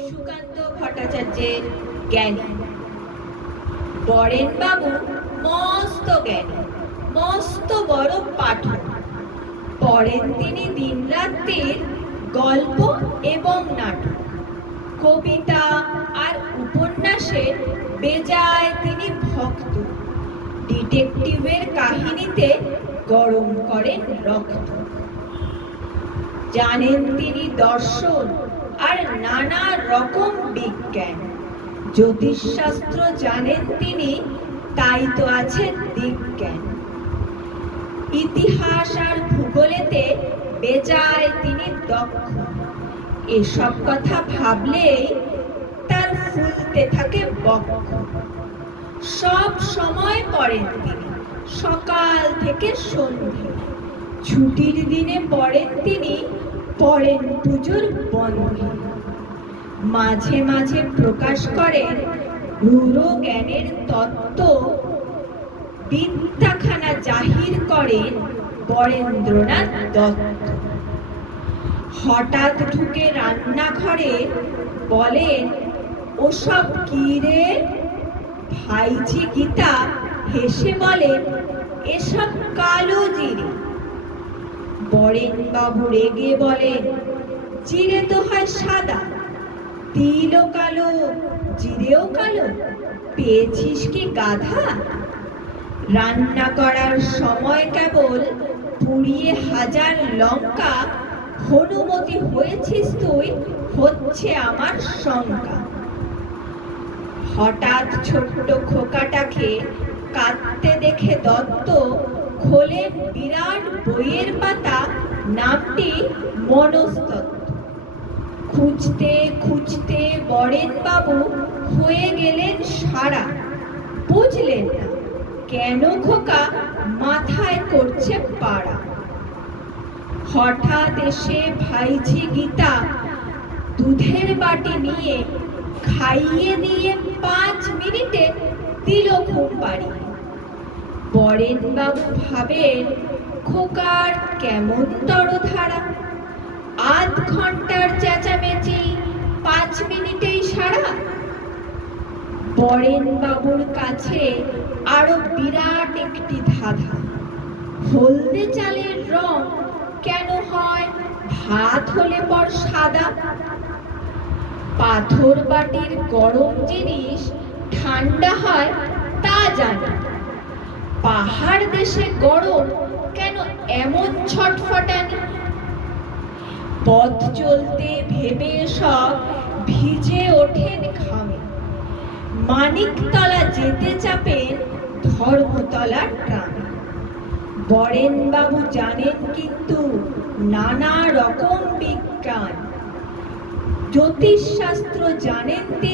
সুকান্ত ভট্টাচার্যের জ্ঞানী। বরেনবাবু মস্ত জ্ঞানী, মস্ত বড় পাঠক। পড়েন তিনি দিনরাত্রির গল্প এবং নাটক, কবিতা আর উপন্যাসের বেজায় তিনি ভক্ত। ডিটেকটিভের কাহিনীতে গরম করেন রক্ত। জানেন তিনি দর্শন আর নানা রকম বিজ্ঞান। জ্যোতিষশাস্ত্র জানেন তিনি, তাই তো আছে দিকজ্ঞান। ইতিহাস আর ভূগোলেতে বেজায় তিনি দক্ষ। এসব কথা ভাবলেই তার ফুলতে থাকে বক্ষ। সব সময় পড়েন তিনি, সকাল থেকে সন্ধে। ছুটির দিনে পড়েন তিনি, পড়েন পুজোর বন্ধে। মাঝে মাঝে প্রকাশ করেন গূঢ় জ্ঞানের তত্ত্ব। বিদ্যাখানা জাহির করেন বরেন্দ্রনাথ দত্ত। হঠাৎ ঢুকে রান্নাঘরে বলেন, ওসব কি রে? ভাইঝি গীতা হেসে বলেন, এসব কালো জিরে। বরেনবাবু রেগে বলেন, জিরে তো হয় সাদা, তিলও কালো, জিরেও কালো, পেয়েছিস কি গাধা? রান্না করার সময় কেবল পুড়িয়ে হাজার লঙ্কা, হনুমতি হয়েছিস তুই, হচ্ছে আমার শঙ্কা। হঠাৎ ছোট্ট খোকাটাকে কাঁদতে দেখে দত্ত খোলেন বিরাট বইয়ের পাতা, নামটি মনস্তত্ত্ব। খুঁজতে খুঁজতে বরেনবাবু হয়ে গেলেন সারা। বুঝলেন না কেন খোকা মাথায় করছে পাড়া। হঠাৎ এসে ভাইঝি গীতা দুধের বাটি নিয়ে খাইয়ে দিয়ে 5 মিনিটে দিল ঘুম পাড়িয়ে। বরেনবাবু ভাবেন, খোকার কেমন তরধারা, আধ ঘন্টার চেঁচামেচি 5 মিনিটেই সারা। বরেনবাবুর কাছে আরো বিরাট একটি ধাঁধা, হলদে চালের রং কেন হয় ভাত হলে পর সাদা? পাথর বাটির গরম জিনিস ঠান্ডা হয় তা জানি, পাহাড় দেশে গরম কেন এমন ছটফটানি? পথ চলতে ভেবে সব ভিজে ওঠেন ঘামে। মানিকতলা যেতে চাপেন ধর্মতলার ট্রামে। বরেনবাবু জানেন কিন্তু নানা রকম বিজ্ঞান। জ্যোতিষশাস্ত্র জানেন তিনি,